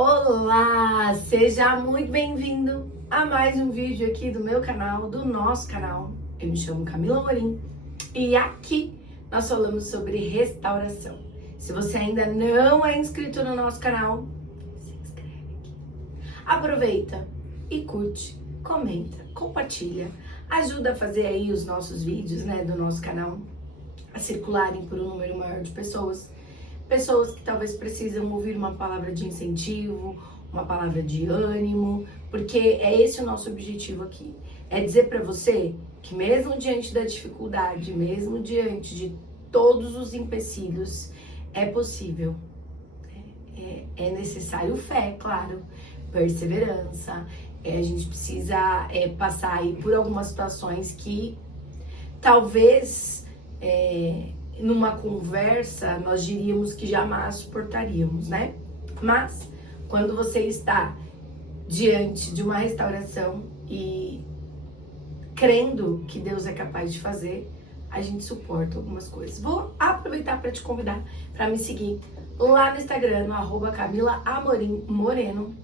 Olá, seja muito bem-vindo a mais um vídeo aqui do meu canal, do nosso canal. Eu me chamo Camila Amorim e aqui nós falamos sobre restauração. Se você ainda não é inscrito no nosso canal, se inscreve aqui. Aproveita e curte, comenta, compartilha, ajuda a fazer aí os nossos vídeos, do nosso canal, a circularem por um número maior de pessoas que talvez precisam ouvir uma palavra de incentivo, uma palavra de ânimo, porque é esse o nosso objetivo aqui. É dizer para você que mesmo diante da dificuldade, mesmo diante de todos os empecilhos, é possível. É necessário fé, claro, perseverança. A gente precisa passar aí por algumas situações que talvez numa conversa nós diríamos que jamais suportaríamos, né? Mas quando você está diante de uma restauração e crendo que Deus é capaz de fazer, a gente suporta algumas coisas. Vou aproveitar para te convidar para me seguir lá no Instagram, no @Camila Amorim Moreno.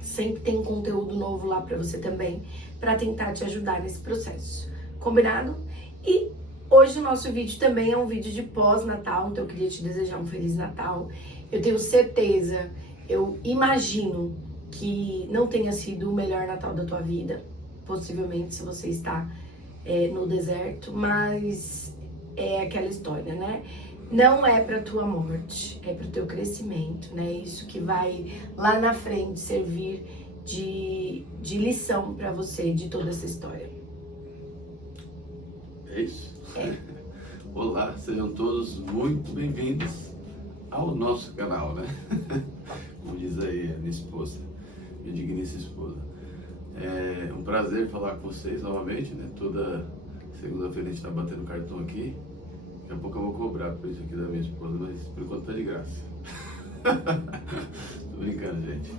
Sempre tem conteúdo novo lá para você também, para tentar te ajudar nesse processo. Combinado? E hoje o nosso vídeo também é um vídeo de pós-Natal, então eu queria te desejar um Feliz Natal. Eu tenho certeza, eu imagino que não tenha sido o melhor Natal da tua vida, possivelmente se você está no deserto, mas é aquela história, né? Não é para tua morte, é para o teu crescimento, né? Isso que vai lá na frente servir de lição para você de toda essa história. É isso? Olá, sejam todos muito bem-vindos ao nosso canal, né? Como diz aí a minha esposa, minha digníssima esposa. É um prazer falar com vocês novamente, né? Toda segunda-feira a gente tá batendo cartão aqui. Daqui a pouco eu vou cobrar por isso aqui da minha esposa, mas por enquanto tá de graça. Tô brincando, gente.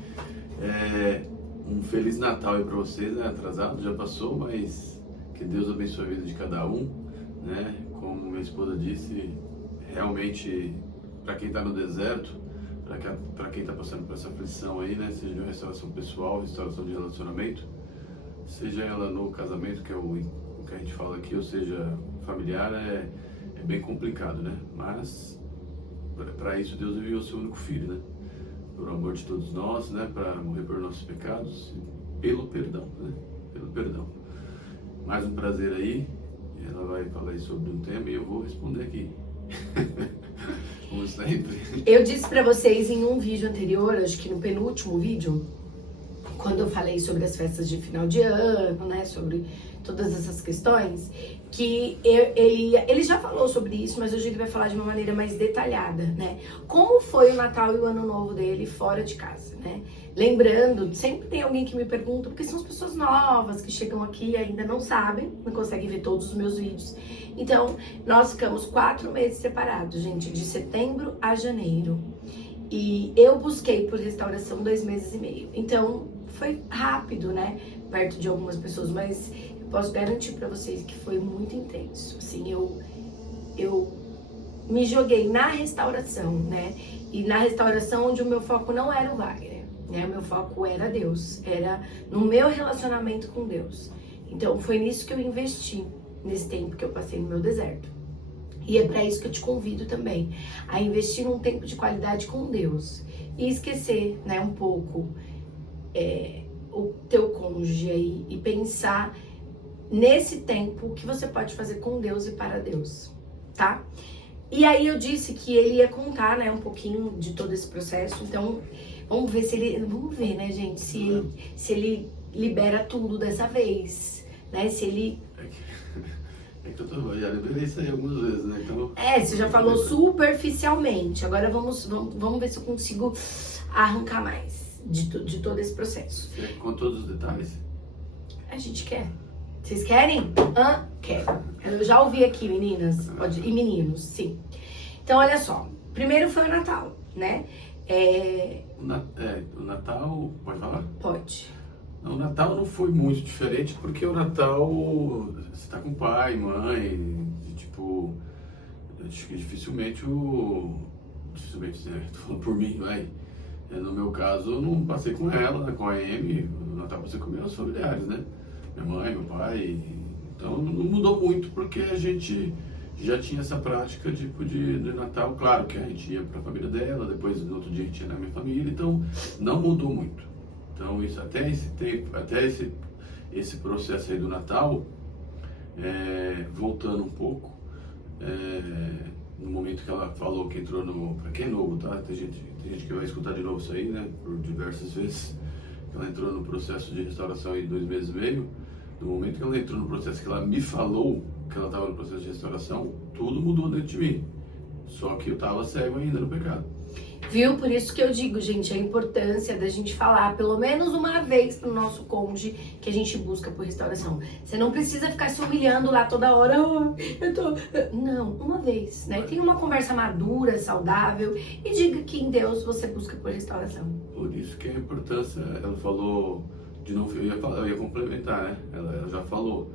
Um Feliz Natal aí pra vocês, né? Atrasado, já passou, mas que Deus abençoe a vida de cada um, né? Como minha esposa disse, realmente, para quem está no deserto, para quem está passando por essa aflição aí, né? Seja de restauração pessoal, restauração de relacionamento, seja ela no casamento, que é o que a gente fala aqui, ou seja, familiar, é bem complicado, né? Mas, para isso, Deus enviou o seu único filho, né? Por amor de todos nós, né? Para morrer por nossos pecados, pelo perdão, né? Pelo perdão. Mais um prazer aí. Ela vai falar aí sobre um tema e eu vou responder aqui. Como sempre. Eu disse pra vocês em um vídeo anterior, acho que no penúltimo vídeo, quando eu falei sobre as festas de final de ano, né, sobre todas essas questões, que ele já falou sobre isso, mas hoje ele vai falar de uma maneira mais detalhada, né? Como foi o Natal e o Ano Novo dele fora de casa, né? Lembrando, sempre tem alguém que me pergunta, porque são as pessoas novas que chegam aqui e ainda não sabem, não conseguem ver todos os meus vídeos. Então, nós ficamos 4 meses separados, gente, de setembro a janeiro. E eu busquei por restauração 2 meses e meio. Então, foi rápido, né? Perto de algumas pessoas, mas eu posso garantir pra vocês que foi muito intenso. Assim, eu me joguei na restauração, né? E na restauração onde o meu foco não era o Wagner, né? O meu foco era Deus, era no meu relacionamento com Deus. Então, foi nisso que eu investi, nesse tempo que eu passei no meu deserto. E é para isso que eu te convido também, a investir um tempo de qualidade com Deus. E esquecer, né, um pouco o teu cônjuge aí e pensar nesse tempo o que você pode fazer com Deus e para Deus, tá? E aí eu disse que ele ia contar, né, um pouquinho de todo esse processo. Então, vamos ver, né, gente, se ele libera tudo dessa vez, né? Se ele... É que eu já liberei isso aí algumas vezes, né? Então, você já falou superficialmente. Agora vamos ver se eu consigo arrancar mais de todo esse processo. Com todos os detalhes? A gente quer. Vocês querem? Quero. Eu já ouvi aqui, meninas. E meninos, sim. Então, olha só. Primeiro foi o Natal, né? O Natal... Pode falar? Pode. Não, o Natal não foi muito diferente, porque o Natal, você tá com pai, mãe, tipo, acho que dificilmente, né, tô falando por mim, vai, No meu caso, eu não passei com ela, né, com a Amy, no Natal passei com meus familiares, né? Minha mãe, meu pai. Então não mudou muito porque a gente já tinha essa prática tipo de Natal. Claro que a gente ia para a família dela, depois no outro dia a gente ia na minha família, então não mudou muito. Então isso até esse tempo, até esse processo aí do Natal, voltando um pouco, no momento que ela falou que entrou no... Para quem é novo, tá? Tem gente que vai escutar de novo isso aí, né? Por diversas vezes. Ela entrou no processo de restauração em 2 meses e meio. No momento que ela entrou no processo, que ela me falou que ela estava no processo de restauração, tudo mudou dentro de mim. Só que eu estava cego ainda no pecado. Viu? Por isso que eu digo, gente, a importância da gente falar pelo menos uma vez pro nosso cônjuge que a gente busca por restauração. Você não precisa ficar se humilhando lá toda hora. Oh, eu tô... Não, uma vez, né? Tenha uma conversa madura, saudável e diga que em Deus você busca por restauração. Por isso que a importância, ela falou, de novo, eu ia complementar, né? Ela já falou,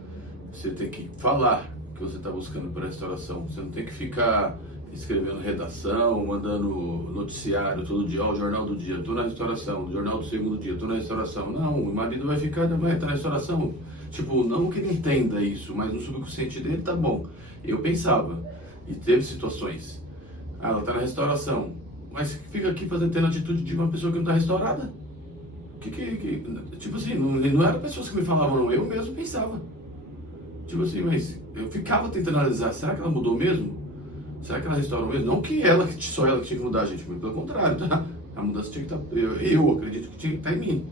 você tem que falar que você está buscando por restauração. Você não tem que ficar escrevendo redação, mandando noticiário todo dia, ó, o jornal do dia, tô na restauração, o jornal do segundo dia, tô na restauração. Não, o marido vai ficar, vai estar na restauração. Tipo, não que ele entenda isso, mas no subconsciente dele tá bom. Eu pensava, e teve situações, ela tá na restauração, mas fica aqui tendo atitude de uma pessoa que não tá restaurada. Tipo assim, não eram pessoas que me falavam, não, eu mesmo pensava. Tipo assim, mas eu ficava tentando analisar, será que ela mudou mesmo? Será que ela restaurou mesmo? Não que só ela que tinha que mudar, gente, mas pelo contrário, tá? A mudança tinha que estar, eu acredito que tinha que estar em mim,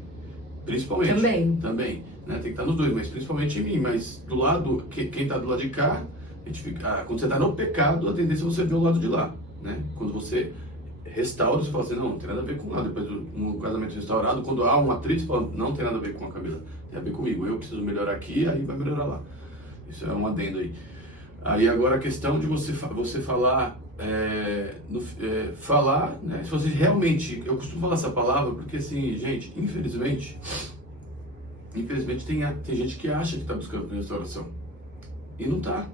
principalmente. Também, né? Tem que estar nos dois, mas principalmente em mim. Mas do lado, quem está do lado de cá, a gente fica, quando você está no pecado, a tendência é você ver o lado de lá, né? Quando você restaura, você fala assim, não tem nada a ver com lá. Depois no casamento restaurado, quando há um atrito, você fala, não tem nada a ver com a Camila, tem a ver comigo. Eu preciso melhorar aqui, aí vai melhorar lá. Isso é um adendo aí. Aí agora a questão de você falar, falar, né? Se você realmente, eu costumo falar essa palavra porque assim, gente, infelizmente tem gente que acha que está buscando por restauração e não está.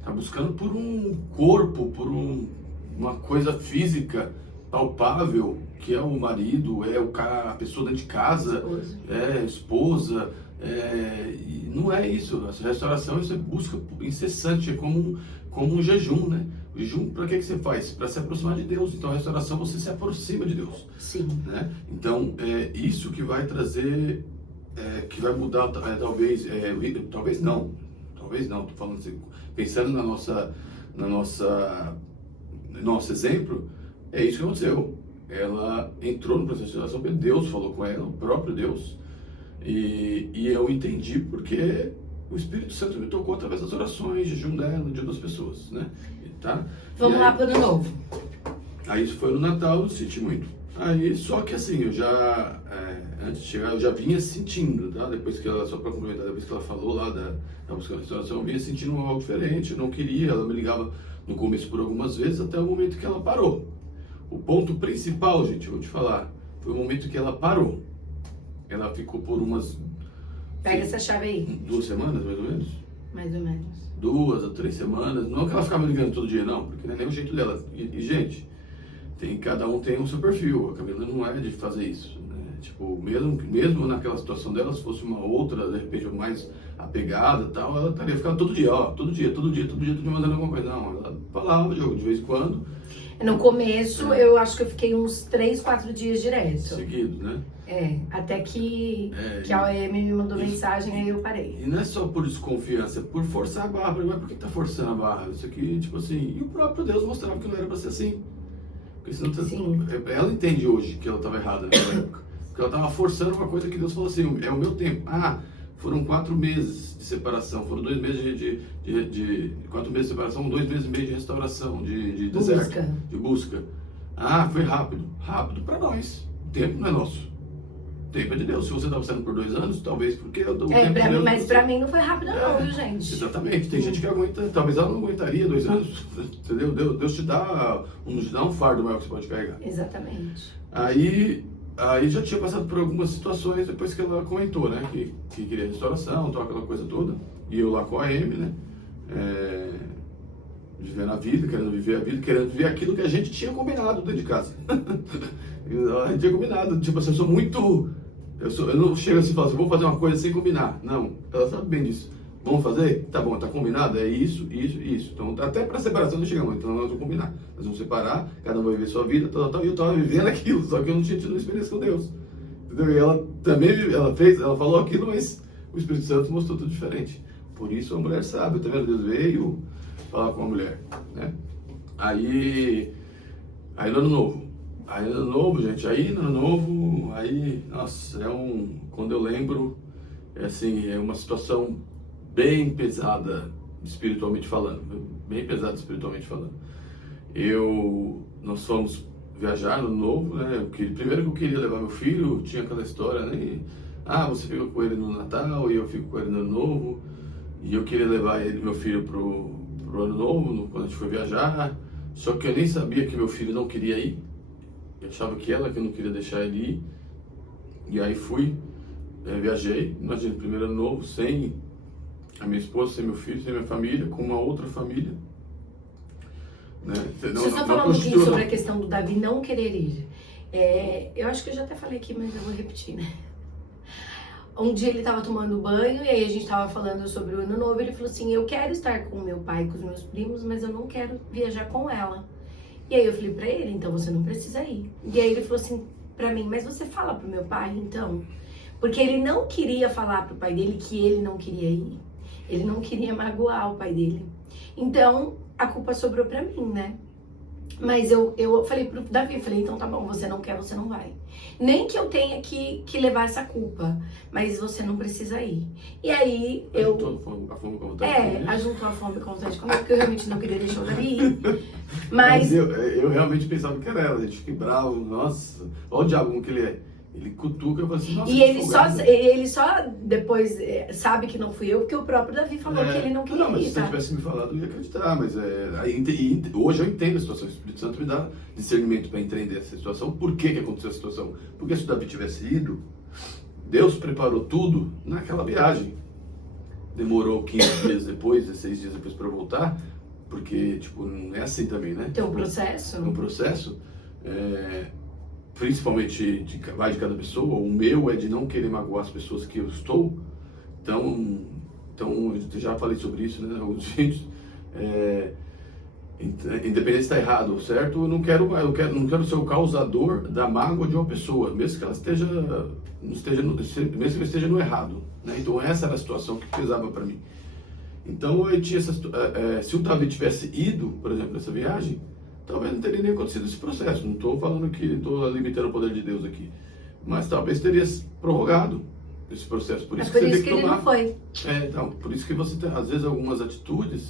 Está buscando por um corpo, por uma coisa física palpável, que é o marido, é o cara, a pessoa dentro de casa, a esposa. E não é isso. A restauração você busca incessante, é como um jejum, né? O jejum, para que você faz? Para se aproximar de Deus. Então a restauração você se aproxima de Deus. Sim. Né? Então é isso que vai trazer, que vai mudar, talvez não, estou falando assim, pensando no nosso exemplo, é isso que aconteceu. Ela entrou no processo de restauração porque Deus falou com ela, o próprio Deus. E eu entendi porque o Espírito Santo me tocou através das orações, jejum dela, de outras pessoas, né? Tá? Vamos lá para o Ano Novo. Aí isso foi no Natal, eu senti muito. Aí, só que assim, eu já, antes de chegar, eu já vinha sentindo, tá? Depois que ela, só para complementar, depois que ela falou lá da busca da restauração, eu vinha sentindo algo diferente, eu não queria, ela me ligava no começo por algumas vezes, até o momento que ela parou. O ponto principal, gente, eu vou te falar, foi o momento que ela parou. Ela ficou por umas... Pega essa chave aí. 2 semanas, mais ou menos? Mais ou menos. 2 ou 3 semanas. Não que ela ficava me ligando todo dia, não, porque não é nem o jeito dela. E gente, cada um tem o seu perfil. A Camila não é de fazer isso, né? Tipo, mesmo naquela situação dela, se fosse uma outra, de repente, mais apegada e tal, ela estaria ficando todo dia mandando alguma coisa. Não, ela falava de vez em quando. No começo, eu acho que eu fiquei uns 3, 4 dias direto. Seguidos, né? Até que a OEM me mandou mensagem, aí eu parei. E não é só por desconfiança, é por forçar a barra. Mas por que tá forçando a barra? Isso aqui, tipo assim... E o próprio Deus mostrava que não era pra ser assim. Porque senão... Ela entende hoje que ela estava errada naquela época. Porque ela estava forçando uma coisa que Deus falou assim, é o meu tempo. Foram 4 meses de separação, foram 2 meses de 4 meses de separação, 2 meses e meio de restauração, de deserto, de busca. Foi rápido. Rápido para nós. O tempo não é nosso. O tempo é de Deus. Se você está passando por 2 anos, talvez porque eu dou tempo pra mim, mas para mim não foi rápido não, viu, gente? Exatamente. Tem gente que aguenta, talvez ela não aguentaria 2 anos, entendeu? Deus te dá um fardo maior que você pode carregar. Exatamente. Aí já tinha passado por algumas situações depois que ela comentou, né? Que queria restauração, aquela coisa toda. E eu lá com a Amy, né? Vivendo a vida, querendo viver a vida, querendo viver aquilo que a gente tinha combinado dentro de casa. A gente tinha combinado. Tipo assim, eu sou muito... Eu não chego assim e falo assim, vou fazer uma coisa sem combinar. Não, ela sabe bem disso. Vamos fazer? Tá bom, tá combinado? É isso, isso, isso. Então, até pra separação não chegamos. Então, nós vamos combinar. Nós vamos separar, cada um vai viver sua vida, tal, tal. E eu tava vivendo aquilo, só que eu não tinha tido uma experiência com Deus. Entendeu? E ela também, ela falou aquilo, mas o Espírito Santo mostrou tudo diferente. Por isso a mulher sabe, tá vendo? Deus veio falar com a mulher, né? Aí no ano novo. Aí no ano novo, gente, aí no ano novo, aí, nossa, quando eu lembro, é assim, é uma situação bem pesada espiritualmente falando, bem pesada espiritualmente falando. Nós fomos viajar no ano novo, né? Primeiro que eu queria levar meu filho, tinha aquela história, né? Você fica com ele no Natal e eu fico com ele no Ano Novo. E eu queria levar meu filho pro Ano Novo, quando a gente foi viajar. Só que eu nem sabia que meu filho não queria ir. Eu achava que eu não queria deixar ele ir. E aí viajei, imagina, primeiro Ano Novo, sem a minha esposa, sem meu filho, sem minha família, com uma outra família. Né? Você só falou um pouquinho sobre a questão do Davi não querer ir. Eu acho que eu já até falei aqui, mas eu vou repetir, né? Um dia ele estava tomando banho e aí a gente estava falando sobre o Ano Novo. Ele falou assim, eu quero estar com meu pai e com os meus primos, mas eu não quero viajar com ela. E aí eu falei pra ele, então você não precisa ir. E aí ele falou assim pra mim, mas você fala pro meu pai então? Porque ele não queria falar pro pai dele que ele não queria ir. Ele não queria magoar o pai dele. Então a culpa sobrou pra mim, né? Mas eu falei pro Davi, então tá bom, você não quer, você não vai. Nem que eu tenha que levar essa culpa, mas você não precisa ir. E aí Ajuntou a fome com a vontade. Ajuntou a fome com a vontade comigo, porque eu realmente não queria deixar o Davi ir. Mas eu realmente pensava que era ela, a gente fiquei bravo, nossa, olha o diabo como que ele é. Ele cutuca e fala assim, nossa, e ele só depois sabe que não fui eu, porque o próprio Davi falou que ele não queria mas ir, se você tivesse me falado, eu ia acreditar, mas hoje eu entendo a situação, o Espírito Santo me dá discernimento para entender essa situação, por que aconteceu a situação, porque se o Davi tivesse ido, Deus preparou tudo naquela viagem, demorou 15 dias depois, 16 dias depois para voltar, porque, tipo, não é assim também, né? Tem um processo. Um processo, principalmente vai de cada pessoa. O meu é de não querer magoar as pessoas que eu estou. Então eu já falei sobre isso, né, alguns vídeos. Independente se está errado ou certo, eu não quero ser o causador da mágoa de uma pessoa, mesmo que ela mesmo que eu esteja no errado, né? Então essa era a situação que pesava para mim. Então eu tinha se o Davi tivesse ido, por exemplo, nessa viagem, talvez não teria nem acontecido esse processo. Não estou falando que estou limitando o poder de Deus aqui, mas talvez teria prorrogado esse processo. Por isso que você tem que tomar. Ele não foi. Então, por isso que você tem, às vezes, algumas atitudes,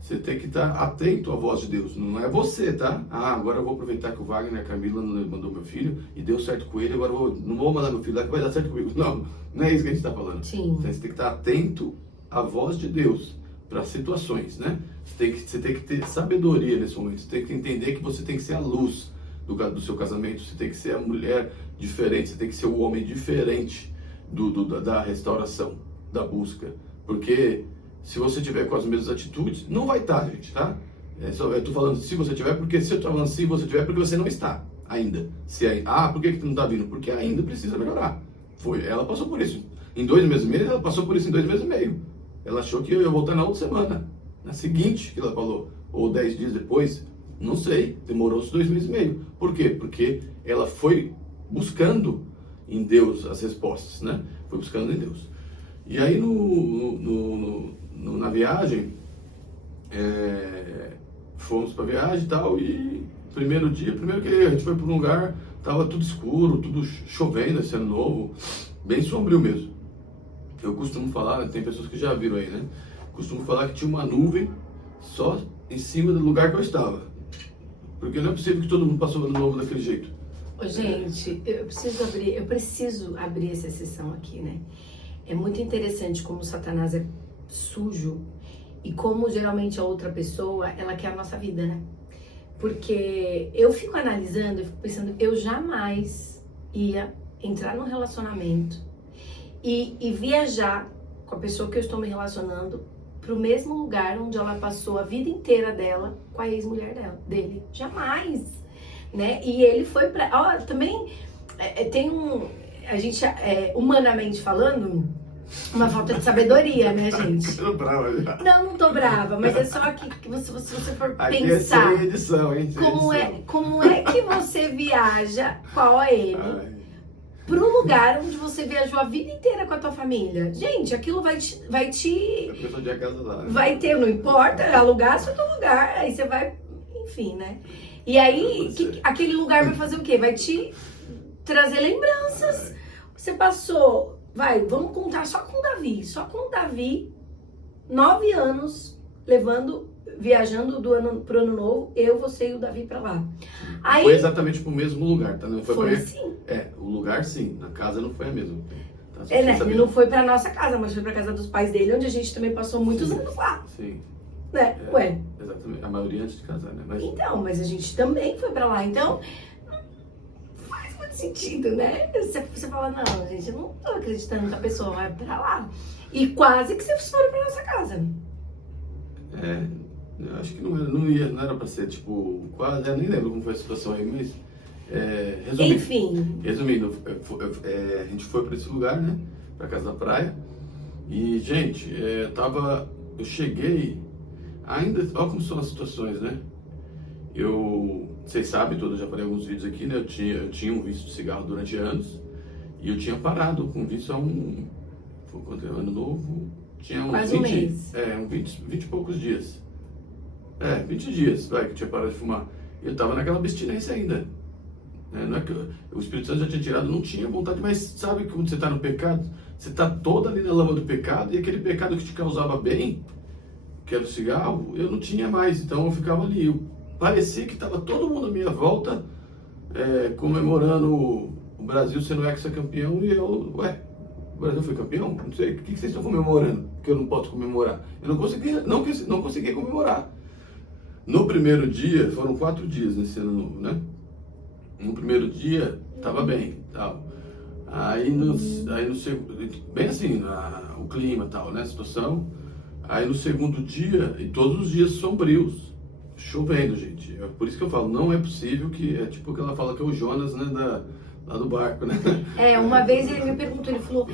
você tem que estar atento à voz de Deus. Não é você, tá? Agora eu vou aproveitar que o Wagner e a Camila mandou meu filho e deu certo com ele, agora não vou mandar meu filho lá que vai dar certo comigo. Não é isso que a gente está falando. Sim. Então, você tem que estar atento à voz de Deus para situações, né? Você tem que ter sabedoria nesse momento. Você tem que entender que você tem que ser a luz do seu casamento. Você tem que ser a mulher diferente. Você tem que ser o homem diferente da restauração, da busca. Porque se você tiver com as mesmas atitudes, não vai estar, gente, tá? Eu estou falando se você tiver, porque se eu estou falando se você tiver, porque você não está ainda. Por que não está vindo? Porque ainda precisa melhorar. Ela passou por isso. Em 2 meses e meio, ela passou por isso em 2 meses e meio. Ela achou que eu ia voltar na outra semana. Na seguinte que ela falou, ou 10 dias depois, não sei, demorou uns 2 meses e meio. Por quê? Porque ela foi buscando em Deus as respostas, né? Foi buscando em Deus. E aí na viagem, fomos para a viagem e tal, e primeiro que a gente foi para um lugar, tava tudo escuro, tudo chovendo esse ano novo, bem sombrio mesmo. Eu costumo falar, tem pessoas que já viram aí, né? Costumo falar que tinha uma nuvem só em cima do lugar que eu estava. Porque não é possível que todo mundo passou ano novo daquele jeito. Gente, eu preciso abrir essa sessão aqui, né? É muito interessante como o Satanás é sujo e como geralmente a outra pessoa, ela quer a nossa vida, né? Porque eu fico analisando, eu fico pensando, eu jamais ia entrar num relacionamento e viajar com a pessoa que eu estou me relacionando para o mesmo lugar onde ela passou a vida inteira dela com a ex-mulher dele. Jamais! né? E ele foi pra... Ó, também tem a gente, humanamente falando, uma falta de sabedoria, né, gente? Tô brava já. Não tô brava, mas é só que se você for Aqui pensar... é sem edição, hein? Sem edição. Como é que você viaja com a OM para um lugar onde você viajou a vida inteira com a tua família? Gente, aquilo vai te A pessoa de casa lá, né? vai ter, não importa, alugar seu lugar, aí você vai, enfim, né? E aí, aquele lugar vai fazer o quê? Vai te trazer lembranças. Você passou, vamos contar só com o Davi, 9 anos, viajando pro ano novo, você e o Davi pra lá. Aí, foi exatamente pro mesmo lugar, tá? Não foi sim. O lugar sim, na casa não foi a mesma. Tá? Né? Ele não foi pra nossa casa, mas foi pra casa dos pais dele, onde a gente também passou muitos anos lá. Sim. Né? Ué. Exatamente, a maioria antes de casar, né? Então, mas a gente também foi pra lá, então faz muito sentido, né? Você fala, não, gente, eu não tô acreditando que a pessoa vai pra lá. E quase que vocês foram pra nossa casa. Eu acho que não era pra ser, tipo, quase, eu nem lembro como foi a situação aí, mas resumindo, a gente foi pra esse lugar, né, pra casa da praia, e, gente, eu cheguei, ainda, olha como são as situações, né, vocês sabem, eu já falei alguns vídeos aqui, né, eu tinha um vício de cigarro durante anos, e eu tinha parado com vício há ano novo, tinha uns quase 20, um mês. 20 e poucos dias. 20 dias, que eu tinha parado de fumar. E eu tava naquela abstinência ainda. Não é que o Espírito Santo já tinha tirado, não tinha vontade, mas sabe que quando você tá no pecado, você tá todo ali na lama do pecado, e aquele pecado que te causava bem, que era o cigarro, eu não tinha mais, então eu ficava ali. Parecia que tava todo mundo à minha volta, comemorando o Brasil sendo ex-campeão, e o Brasil foi campeão? Não sei, o que vocês estão comemorando? Que eu não posso comemorar. Eu não conseguia comemorar. No primeiro dia, foram 4 dias nesse ano novo, né? No primeiro dia, tava bem, tal. Aí no segundo, bem assim, o clima, tal, né? A situação. Aí no segundo dia, e todos os dias sombrios, chovendo, gente. Por isso que eu falo, não é possível que, é tipo que ela fala que é o Jonas, né? Lá do barco, né? Uma vez ele me perguntou, ele falou...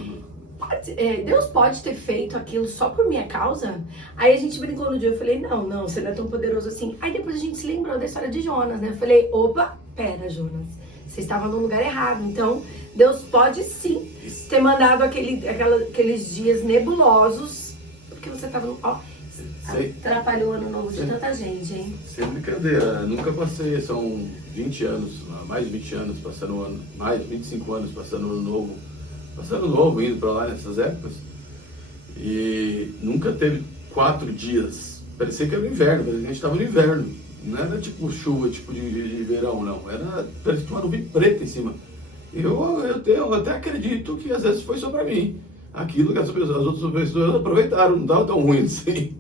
Deus pode ter feito aquilo só por minha causa? Aí a gente brincou no dia, eu falei, não, você não é tão poderoso assim. Aí depois a gente se lembrou da história de Jonas, né? Eu falei, opa, pera, Jonas, você estava no lugar errado. Então, Deus pode sim ter mandado aqueles dias nebulosos, porque você estava no... Atrapalhou o ano novo de tanta gente, hein? Sem brincadeira, nunca passei, são 20 anos, mais de 20 anos passando o ano, mais de 25 anos passando o ano novo. Passando novo, indo pra lá nessas épocas. E nunca teve 4 dias. Parecia que era inverno, a gente estava no inverno. Não era tipo chuva, tipo de verão, não. Parecia que uma nuvem preta em cima. E eu até acredito que às vezes foi só pra mim. Aquilo que as outras pessoas aproveitaram, não estava tão ruim assim.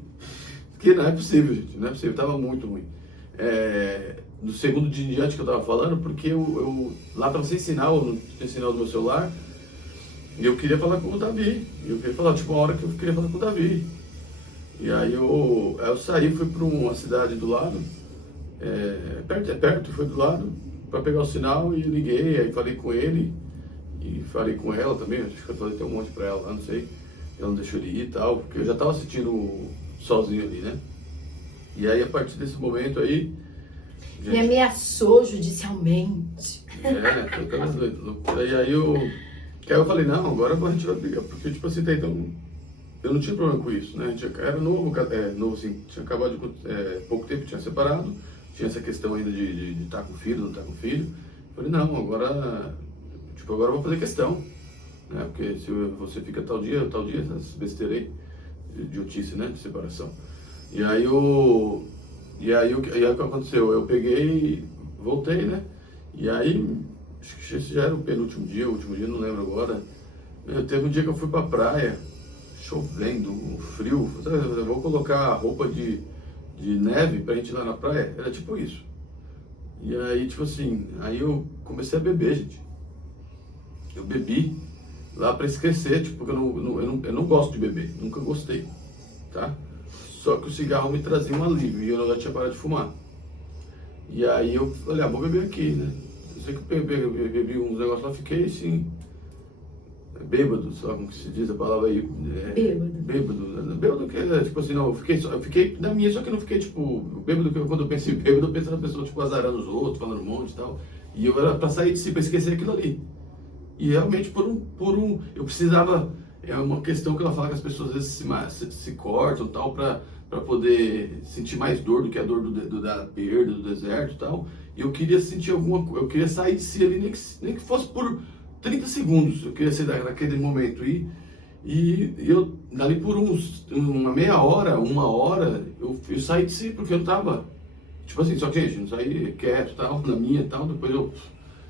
Porque não é possível, gente, não é possível, estava muito ruim. Do segundo dia em diante que eu estava falando, porque eu lá estava sem sinal, não tinha sinal do meu celular. E eu queria falar com o Davi. Eu queria falar, tipo, uma hora que eu queria falar com o Davi. E aí eu saí, fui para uma cidade do lado, perto, foi do lado, para pegar o sinal e liguei, aí falei com ele e falei com ela também, acho que eu falei até um monte para ela lá, não sei. Ela não deixou ele ir e tal, porque eu já estava sentindo sozinho ali, né? E aí a partir desse momento aí... Gente, me ameaçou judicialmente. Foi aquela loucura. E aí eu falei, não, agora a gente vai brigar, porque tipo assim, então, eu não tinha problema com isso, né, a gente era novo assim, tinha acabado de, pouco tempo, tinha separado, tinha essa questão ainda de estar com filho, não estar com filho, eu falei, não, agora eu vou fazer questão, né, porque se você fica tal dia, essas besteiras aí, de idiotice, né, de separação, e aí o que aconteceu, eu peguei, voltei, né, e aí, acho que esse já era o penúltimo dia, o último dia, não lembro agora. Teve um dia que eu fui pra praia, chovendo, frio. Eu vou colocar a roupa de neve pra gente ir lá na praia. Era tipo isso. E aí, tipo assim, aí eu comecei a beber, gente. Eu bebi lá pra esquecer, tipo, porque eu não gosto de beber, nunca gostei, tá? Só que o cigarro me trazia um alívio e eu já tinha parado de fumar. E aí eu falei, vou beber aqui, né? Eu sei que eu bebi uns negócios lá, fiquei assim, bêbado, só como que se diz a palavra aí. Bêbado que é, tipo assim, não, eu fiquei na minha, só que eu não fiquei, tipo, bêbado, quando eu pensei bêbado, eu pensei na pessoa, tipo, azarando os outros, falando um monte e tal. E eu era pra sair de si, pra esquecer aquilo ali. E realmente eu precisava, é uma questão que ela fala que as pessoas às vezes se cortam tal, pra poder sentir mais dor do que a dor da perda, do deserto e tal. E eu queria sentir eu queria sair de si ali, nem que fosse por 30 segundos, eu queria sair naquele momento. E eu, dali por uma meia hora, uma hora, eu saí de si, porque eu não tava, tipo assim, só que, gente, não saí quieto, tal, na minha e tal, depois eu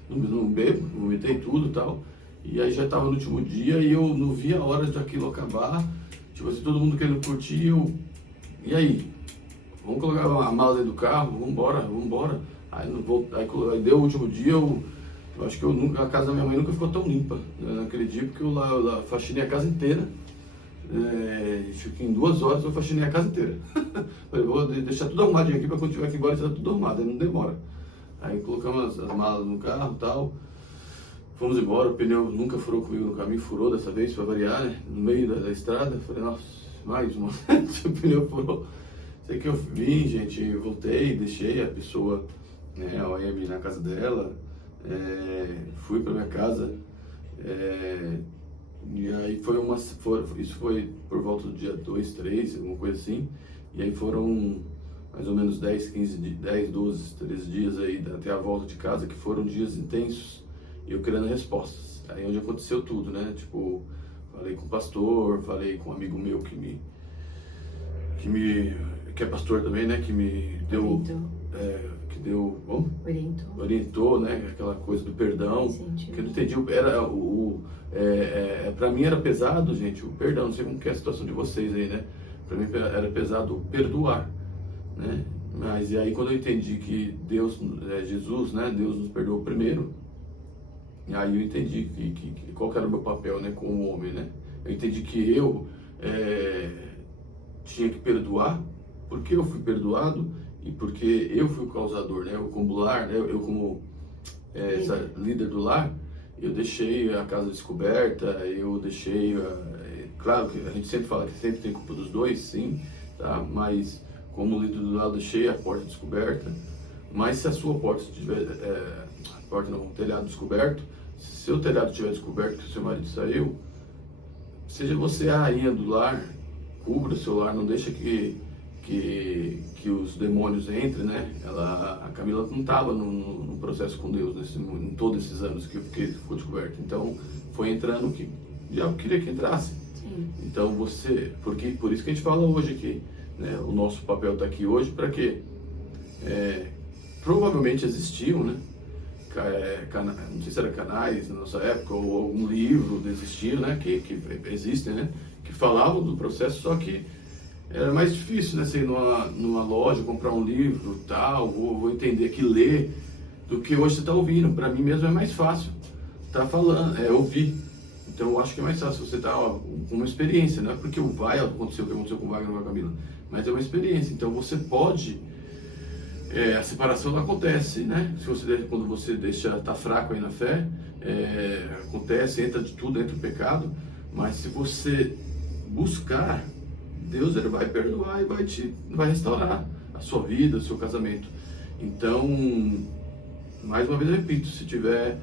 não bebo, vomitei tudo e tal. E aí já estava no último dia e eu não vi a hora de aquilo acabar. Tipo assim, todo mundo querendo curtir. E aí? Vamos colocar a mala dentro do carro? Vamos embora. Aí deu o último dia, eu acho que a casa da minha mãe nunca ficou tão limpa, né, naquele dia, porque eu lá faxinei a casa inteira. Acho que em 2 horas eu faxinei a casa inteira. Falei, vou deixar tudo arrumadinho aqui para quando tiver aqui embora, já tudo arrumado, aí não demora. Aí colocamos as malas no carro e tal, fomos embora, o pneu nunca furou comigo no caminho, furou dessa vez, para variar, né? No meio da estrada. Falei, nossa, mais uma, o pneu furou. Sei que eu vim, gente, voltei, deixei a pessoa, né, a OM na casa dela, fui para minha casa, e aí isso foi por volta do dia 2, 3, alguma coisa assim, e aí foram mais ou menos 10, 12, 13 dias aí até a volta de casa, que foram dias intensos, e eu querendo respostas. Aí onde aconteceu tudo, né? Tipo, falei com o pastor, falei com um amigo meu que é pastor também, né? Que me deu, orientou, né? Aquela coisa do perdão, que eu não entendi, pra mim era pesado, gente, o perdão, não sei como que é a situação de vocês aí, né? Pra mim era pesado perdoar, né? Mas e aí quando eu entendi que Deus, Jesus, né? Deus nos perdoou primeiro, e aí eu entendi qual que era o meu papel, né? Como homem, né? Eu entendi que eu tinha que perdoar, porque eu fui perdoado e porque eu fui o causador, né? Eu como lar, né? Eu como líder do lar, eu deixei a casa descoberta, eu deixei, claro que a gente sempre fala que sempre tem culpa dos dois, sim, tá? Mas como líder do lar, eu deixei a porta descoberta. Mas se a sua porta estiver, o telhado descoberto, se seu telhado estiver descoberto, que o seu marido saiu, seja você a rainha do lar, cubra o seu lar, não deixa que os demônios entrem, né? A Camila não estava no processo com Deus em todos esses anos que ficou descoberto. Então foi entrando que já queria que entrasse. Sim. Então por isso que a gente fala hoje aqui, né? O nosso papel está aqui hoje para quê? Provavelmente existiam, né? Não sei se era canais na nossa época ou algum livro existia, né? Que existem, né? Que falavam do processo, só que era mais difícil, né? Você ir numa loja, comprar um livro, tal, vou entender aqui, ler, do que hoje você está ouvindo. Para mim mesmo é mais fácil estar falando, ouvir. Então eu acho que é mais fácil você estar com uma experiência, não é porque vai acontecer o que aconteceu com o Wagner e com a Camila, mas é uma experiência. Então você pode, a separação não acontece, né? Quando você deixa, tá fraco aí na fé, acontece, entra de tudo, entra o pecado, mas se você buscar Deus, ele vai perdoar e vai restaurar a sua vida, o seu casamento. Então, mais uma vez eu repito, se tiver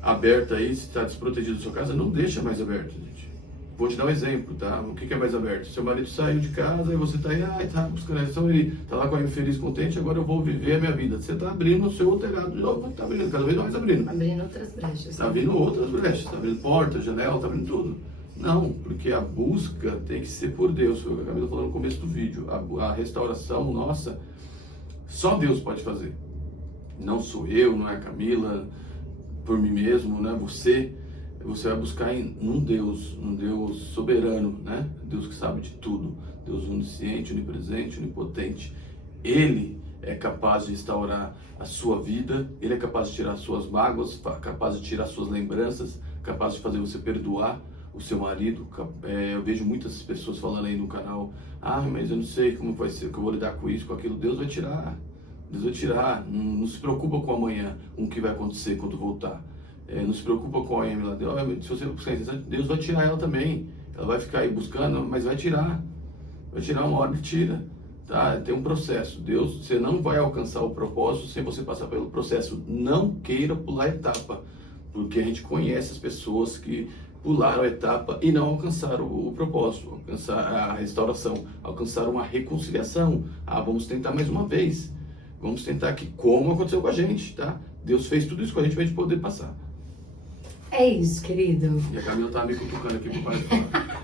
aberto aí, se está desprotegido a sua casa, não deixa mais aberto, gente. Vou te dar um exemplo, tá? O que é mais aberto? Seu marido saiu de casa e você está aí, tá buscando, então ele está lá com a feliz, contente, agora eu vou viver a minha vida. Você está abrindo o seu telhado de novo, está abrindo, cada vez mais abrindo. Abrindo outras brechas. Está abrindo outras brechas, está abrindo porta, janela, está abrindo tudo. Não, porque a busca tem que ser por Deus, foi o que a Camila falou no começo do vídeo. A restauração nossa, só Deus pode fazer. Não sou eu, não é a Camila, por mim mesmo, né? Você vai buscar num Deus soberano, né? Deus que sabe de tudo, Deus onisciente, onipresente, onipotente. Ele é capaz de restaurar a sua vida, Ele é capaz de tirar as suas mágoas, capaz de tirar as suas lembranças, capaz de fazer você perdoar o seu marido. Eu vejo muitas pessoas falando aí no canal, mas eu não sei como vai ser, que eu vou lidar com isso, com aquilo. Deus vai tirar, Deus vai tirar. Não se preocupa com amanhã, com o que vai acontecer quando voltar. Não se preocupa com a Amy lá. Se você buscar interessante, Deus vai tirar ela também. Ela vai ficar aí buscando, mas vai tirar. Vai tirar uma hora e tira. Tá? Tem um processo. Deus, você não vai alcançar o propósito sem você passar pelo processo. Não queira pular a etapa, porque a gente conhece as pessoas que pularam a etapa e não alcançaram o propósito, alcançar a restauração, alcançaram uma reconciliação. Vamos tentar mais uma vez. Vamos tentar aqui, como aconteceu com a gente, tá? Deus fez tudo isso com a gente pra gente poder passar. É isso, querido. E a Camila tá me cutucando aqui pro pai falar.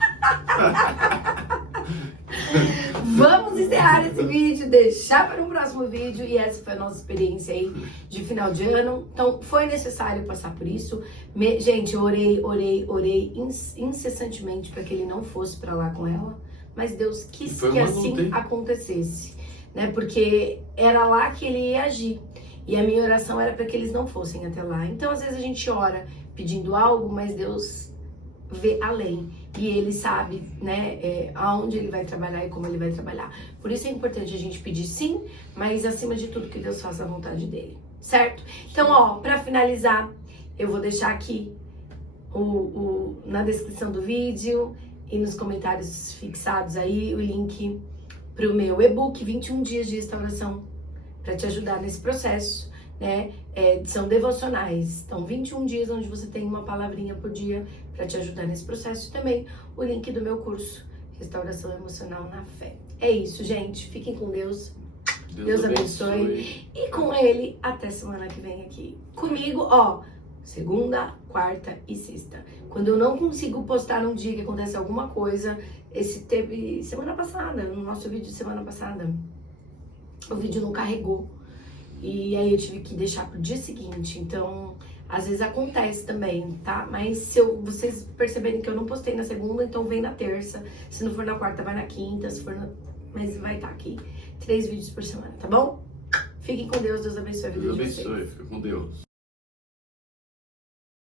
Vamos encerrar esse vídeo, deixar para um próximo vídeo. E essa foi a nossa experiência aí de final de ano. Então foi necessário passar por isso. Gente, eu orei incessantemente para que ele não fosse para lá com ela. Mas Deus quis que assim acontecesse, né? Porque era lá que ele ia agir. E a minha oração era para que eles não fossem até lá. Então às vezes a gente ora pedindo algo, mas Deus vê além. E ele sabe, né, aonde ele vai trabalhar e como ele vai trabalhar. Por isso é importante a gente pedir sim, mas acima de tudo que Deus faça a vontade dele, certo? Então, ó, pra finalizar, eu vou deixar aqui na descrição do vídeo e nos comentários fixados aí o link pro meu e-book 21 dias de restauração para te ajudar nesse processo, né? São devocionais, então 21 dias onde você tem uma palavrinha por dia para te ajudar nesse processo. E também o link do meu curso Restauração Emocional na Fé. É isso, gente, fiquem com Deus. Deus abençoe. E com ele, até semana que vem aqui comigo, ó, segunda, quarta e sexta. Quando eu não consigo postar num dia que acontece alguma coisa, teve semana passada, no nosso vídeo de semana passada, o vídeo não carregou. E aí eu tive que deixar pro dia seguinte. Então, às vezes acontece também, tá? Mas se vocês perceberem que eu não postei na segunda, então vem na terça. Se não for na quarta, vai na quinta. Se for mas vai estar aqui 3 vídeos por semana, tá bom? Fiquem com Deus, Deus abençoe a vida de vocês. Deus abençoe, fica com Deus.